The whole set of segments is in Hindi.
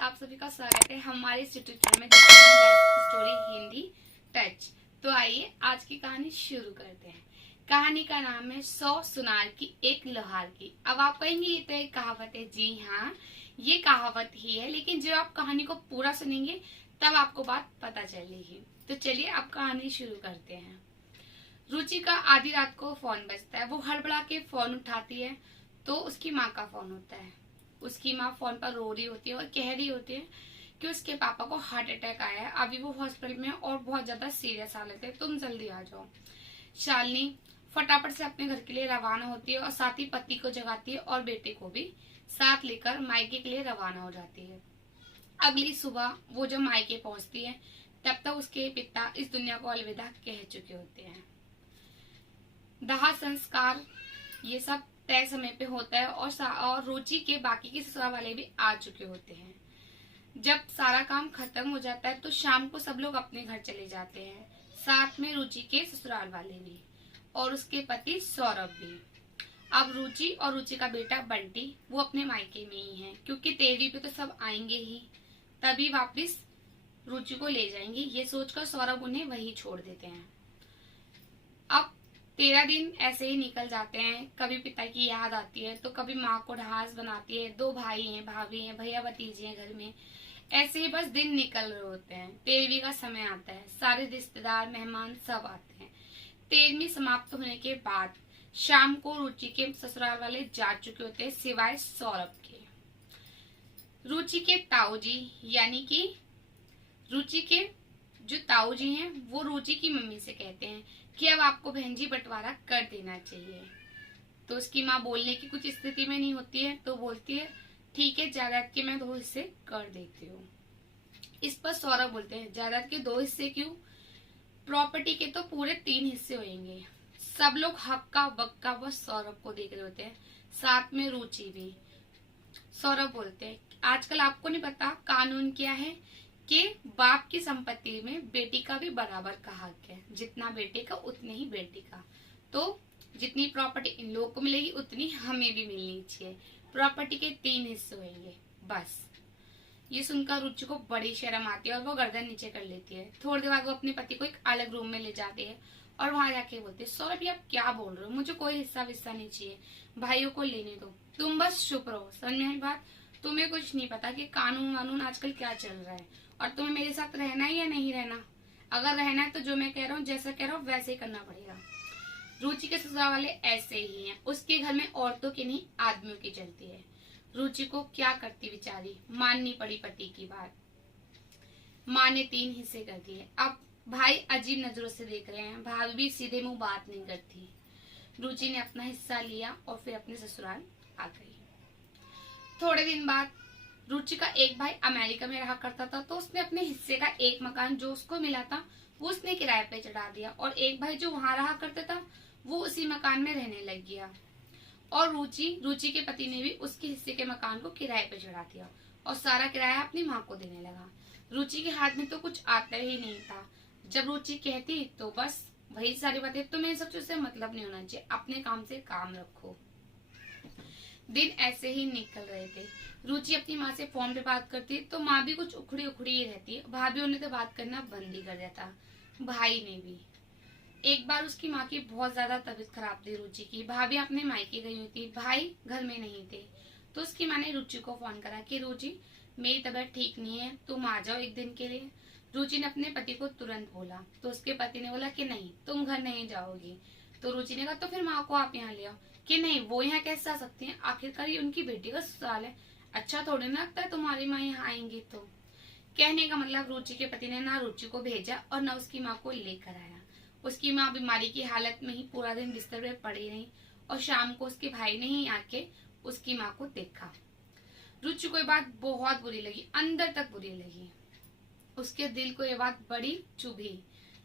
आप सभी का स्वागत है हमारे ट्यूटोरियल में स्टोरी हिंदी टच। तो आइए आज की कहानी शुरू करते हैं। कहानी का नाम है 100 सुनार की एक लोहार की। अब आप कहेंगे ये तो एक कहावत है। जी हाँ, ये कहावत ही है, लेकिन जब आप कहानी को पूरा सुनेंगे तब आपको बात पता चलेगी। तो चलिए अब कहानी शुरू करते हैं। रुचि का आधी रात को फोन बजता है। वो हड़बड़ा के फोन उठाती है तो उसकी माँ का फोन होता है। उसकी माँ फोन पर रो रही होती है और कह रही होती है कि उसके पापा को हार्ट अटैक आया है, अभी वो हॉस्पिटल में और बहुत ज्यादा सीरियस हालत है, तुम जल्दी आ जाओ। शालिनी फटाफट से अपने घर के लिए रवाना होती है और साथ ही पति को जगाती है और बेटे को भी साथ लेकर मायके के लिए रवाना हो जाती है। अगली सुबह वो जब मायके पहुंचती है तब तक उसके पिता इस दुनिया को अलविदा कह चुके होते हैं। दाह संस्कार ये सब तय समय पे होता है और रुचि के बाकी के ससुराल वाले भी आ चुके होते हैं। जब सारा काम खत्म हो जाता है तो शाम को सब लोग अपने घर चले जाते हैं, साथ में रुचि के ससुराल वाले भी और उसके पति सौरभ भी। अब रुचि और रुचि का बेटा बंटी वो अपने मायके में ही है, क्योंकि 13वीं पे तो सब आएंगे ही, तभी वापस रुचि को ले जाएंगे। ये सोचकर सौरभ उन्हें वही छोड़ देते हैं। अब 13 दिन ऐसे ही निकल जाते हैं। कभी पिता की याद आती है तो कभी माँ को ढास बनाती है। 2 भाई हैं, भाभी हैं, भैया भतीजे हैं घर में। ऐसे ही बस दिन निकल रहे होते हैं। 13वीं का समय आता है, सारे रिश्तेदार मेहमान सब आते हैं। 13वीं समाप्त होने के बाद शाम को रुचि के ससुराल वाले जा चुके होते हैं, सिवाय सौरभ के। रुचि के ताऊजी यानी कि रुचि के जो ताऊ जी हैं वो रुचि की मम्मी से कहते हैं कि अब आपको बहन जी बंटवारा कर देना चाहिए। तो उसकी माँ बोलने की कुछ स्थिति में नहीं होती है, तो बोलती है ठीक है, जायदाद के मैं 2 हिस्से कर देती हूँ। इस पर सौरभ बोलते हैं जायदाद के 2 हिस्से क्यों, प्रॉपर्टी के तो पूरे 3 हिस्से होंगे। सब लोग हक्का बक्का बस सौरभ को देख रहे होते हैं, साथ में रुचि भी। सौरभ बोलते हैं आजकल आपको नहीं पता कानून क्या है कि बाप की संपत्ति में बेटी का भी बराबर का हक है, जितना बेटे का उतने ही बेटी का। तो जितनी प्रॉपर्टी इन लोगों को मिलेगी उतनी हमें भी मिलनी चाहिए। प्रॉपर्टी के 3 हिस्से होंगे बस। ये सुनकर रुचि को बड़ी शर्म आती है और वो गर्दन नीचे कर लेती है। थोड़ी देर बाद वो अपने पति को एक अलग रूम में ले जाती है और वहां जाके बोलती है सौरभ आप क्या बोल रहे हो, मुझे कोई हिस्सा विस्सा नहीं चाहिए, भाइयों को लेने दो, तुम बस चुप रहो। समझ में आई बात? तुम्हें कुछ नहीं पता कि कानून वानून आजकल क्या चल रहा है, और तुम्हें मेरे साथ रहना है या नहीं रहना। अगर रहना है तो जो मैं कह रहा हूँ, जैसा कह रहा हूँ वैसे ही करना पड़ेगा। रुचि के ससुराल वाले ऐसे ही हैं। उसके घर में औरतों की नहीं आदमियों की चलती है। रुचि को क्या करती बेचारी, माननी पड़ी पति की बात। माँ ने 3 हिस्से कर दिए। अब भाई अजीब नजरों से देख रहे हैं, भाभी भी सीधे मुंह बात नहीं करती। रुचि ने अपना हिस्सा लिया और फिर अपने ससुराल आ गई। थोड़े दिन बाद रुचि का एक भाई अमेरिका में रहा करता था, तो उसने अपने हिस्से का एक मकान जो उसको मिला था वो उसने किराए पे चढ़ा दिया, और एक भाई जो वहां रहा करता था वो उसी मकान में रहने लग गया। और रुचि के पति ने भी उसके हिस्से के मकान को किराए पे चढ़ा दिया और सारा किराया अपनी माँ को देने लगा। रुचि के हाथ में तो कुछ आता ही नहीं था। जब रुचि कहती तो बस वही सारी बातें, तुम्हें सब चीज से मतलब नहीं होना चाहिए, अपने काम से काम रखो। दिन ऐसे ही निकल रहे थे। रुचि अपनी माँ से फोन पे बात करती तो माँ भी कुछ उखड़ी उखड़ी ही रहती है। भाभी ने तो बात करना बंद ही कर दिया था, भाई ने भी। एक बार उसकी माँ की बहुत ज्यादा तबीयत खराब थी रुचि की। भाभी अपने मायके गई हुई थी, भाई घर में नहीं थे। तो उसकी माँ ने रुचि को फोन करा कि रुचि मेरी तबीयत ठीक नहीं है, तुम आ जाओ एक दिन के लिए। रुचि ने अपने पति को तुरंत बोला तो उसके पति ने बोला कि नहीं, तुम घर नहीं जाओगी। तो रुचि ने कहा तो फिर माँ को आप यहाँ ले आओ। कि नहीं, वो यहाँ कैसे आ सकती हैं, आखिरकार ये उनकी बेटी का ससुराल है, अच्छा थोड़ी ना लगता है तुम्हारी माँ यहाँ आएंगी। तो कहने का मतलब रुचि के पति ने ना रुचि को भेजा और ना उसकी माँ को लेकर आया। उसकी माँ बीमारी की हालत में ही पूरा दिन बिस्तर पे पड़ी रही और शाम को उसके भाई ने ही आके उसकी माँ को देखा। रुचि को ये बात बहुत बुरी लगी, अंदर तक बुरी लगी। उसके दिल को ये बात बड़ी चुभी,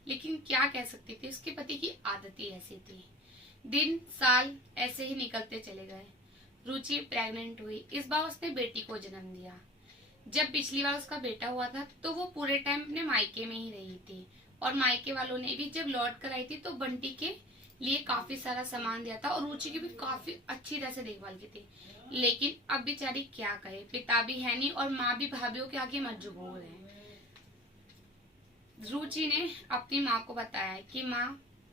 लेकिन क्या कह सकती थी, उसके पति की आदत ही ऐसी थी। दिन साल ऐसे ही निकलते चले गए। रुचि प्रेग्नेंट हुई। इस बार उसने बेटी को जन्म दिया। जब पिछली बार उसका बेटा हुआ था तो वो पूरे टाइम अपने मायके में ही रही थी, और मायके वालों ने भी जब लौट कर आई थी तो बंटी के लिए काफी सारा सामान दिया था और रुचि की भी काफी अच्छी तरह से देखभाल की थी। लेकिन अब बेचारी क्या करे, पिता भी है नहीं और माँ भी भाभीियों के आगे मजबूर है। रुचि ने अपनी माँ को बताया कि माँ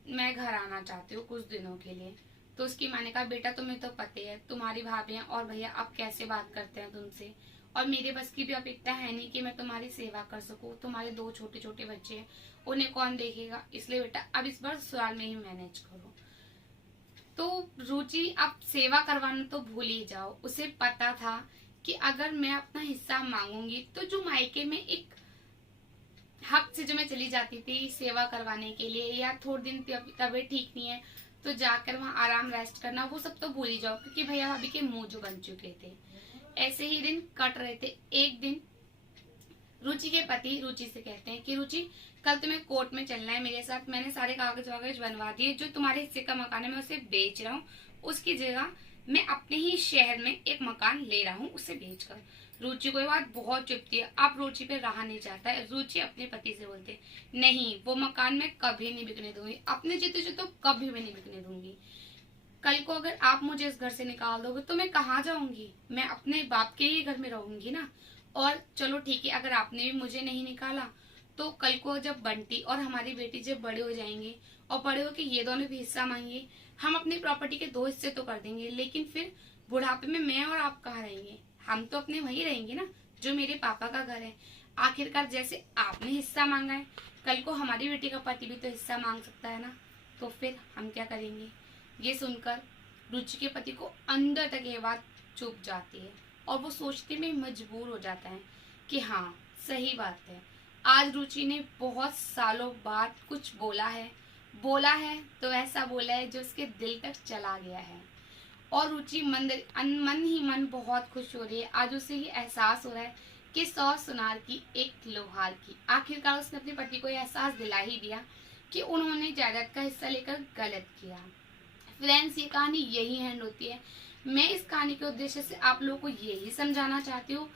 मैं घर आना चाहती हूँ कुछ दिनों के लिए। तो उसकी माँ ने कहा बेटा तुम्हें तो पता है तुम्हारी भाभी और भैया अब कैसे बात करते हैं तुमसे, और मेरे बस की भी अब इतना है नहीं कि मैं तुम्हारी सेवा कर सकूं। तुम्हारे 2 छोटे छोटे बच्चे हैं, उन्हें कौन देखेगा, इसलिए बेटा अब इस बार ससुराल में ही मैनेज करो। तो रुचि अब सेवा करवाना तो भूल ही जाओ। उसे पता था कि अगर मैं अपना हिस्सा मांगूंगी तो जो मायके में एक हक से जो मैं चली जाती थी सेवा करवाने के लिए, या थोड़े दिन तबीयत ठीक नहीं है तो जाकर वहां आराम रेस्ट करना, वो सब तो भूल ही जाओ, क्योंकि भैया भाभी के मुंह जो बन चुके थे। ऐसे ही दिन कट रहे थे। एक दिन रुचि के पति रुचि से कहते हैं कि रुचि कल तुम्हें कोर्ट में चलना है मेरे साथ, मैंने सारे कागज वागज बनवा दिए, जो तुम्हारे हिस्से का मकान है मैं उसे बेच रहा हूँ, उसकी जगह मैं अपने ही शहर में एक मकान ले रहा हूँ उसे बेचकर। रुचि को ये बात बहुत चुभती है, अब रुचि पे रहा नहीं चाहता है। रुचि अपने पति से बोलते नहीं, वो मकान मैं कभी नहीं बिकने दूंगी, अपने जीते जी तो कभी भी नहीं बिकने दूंगी। कल को अगर आप मुझे इस घर से निकाल दोगे तो मैं कहाँ जाऊंगी, मैं अपने बाप के ही घर में रहूंगी ना। और चलो ठीक है, अगर आपने भी मुझे नहीं निकाला तो कल को जब बंटी और हमारी बेटी जब बड़े हो जाएंगे और बड़े होकर ये दोनों भी हिस्सा मांगेंगे, हम अपनी प्रॉपर्टी के 2 हिस्से तो कर देंगे, लेकिन फिर बुढ़ापे में मैं और आप कहाँ रहेंगे, हम तो अपने वहीं रहेंगे ना जो मेरे पापा का घर है। आखिरकार जैसे आपने हिस्सा मांगा है, कल को हमारी बेटी का पति भी तो हिस्सा मांग सकता है ना, तो फिर हम क्या करेंगे। ये सुनकर रुचि के पति को अंदर तक ये बात चुभ जाती है और वो सोचने में मजबूर हो जाता है कि हाँ सही बात है, आज रुचि ने बहुत सालों बाद कुछ बोला है तो ऐसा बोला है जो उसके दिल तक चला गया है। और रुचि मन ही मन बहुत खुश हो रही है। आज उसे ये एहसास हो रहा है कि 100 सुनार की एक लोहार की। आखिरकार उसने अपने पति को एहसास दिला ही दिया कि उन्होंने जायदाद का हिस्सा लेकर गलत किया। फ्रेंड्स, ये कहानी यही एंड होती है। मैं इस कहानी के उद्देश्य से आप लोगों को यही समझाना चाहती हूँ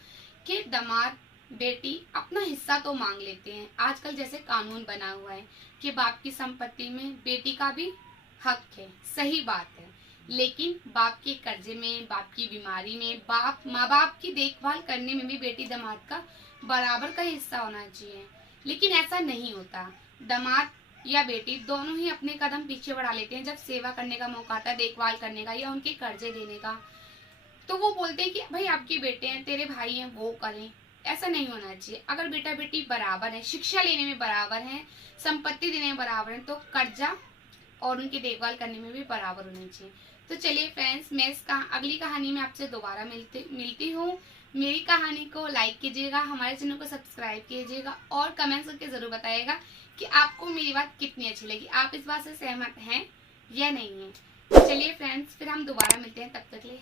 कि दामाद बेटी अपना हिस्सा तो मांग लेते हैं। आजकल जैसे कानून बना हुआ है कि बाप की संपत्ति में बेटी का भी हक है, सही बात है, लेकिन बाप के कर्जे में, बाप की बीमारी में, माँ बाप की देखभाल करने में भी बेटी दामाद का बराबर का हिस्सा होना चाहिए। लेकिन ऐसा नहीं होता। दामाद या बेटी दोनों ही अपने कदम पीछे बढ़ा लेते हैं जब सेवा करने का मौका आता है, देखभाल करने का या उनके कर्जे देने का। तो वो बोलते हैं कि भाई आपके बेटे हैं, तेरे भाई हैं, वो करें। ऐसा नहीं होना चाहिए। अगर बेटा बेटी बराबर है, शिक्षा लेने में बराबर है, संपत्ति देने में बराबर है, तो कर्जा और उनकी देखभाल करने में भी बराबर होनी चाहिए। तो चलिए फ्रेंड्स, मैं अगली कहानी में आपसे दोबारा मिलती हूँ। मेरी कहानी को लाइक कीजिएगा, हमारे चैनल को सब्सक्राइब कीजिएगा और कमेंट्स करके जरूर बताइएगा कि आपको मेरी बात कितनी अच्छी लगी, आप इस बात से सहमत हैं या नहीं है। चलिए फ्रेंड्स, फिर हम दोबारा मिलते हैं, तब तक के लिए।